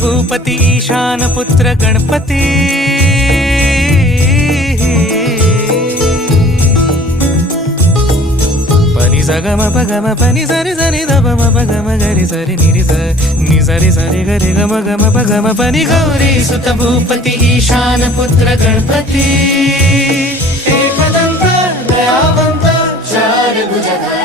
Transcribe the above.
भूपती ईशान पुत्र गणपती पनि सगम पगम पनि सरि सरि ध म पगम गरि सरि निरि स नि सरि सरि गरि गम गम पगम पनि गौरी सुत भूपती ईशान पुत्र गणपती एकदंत दयावंत चार भुजधारी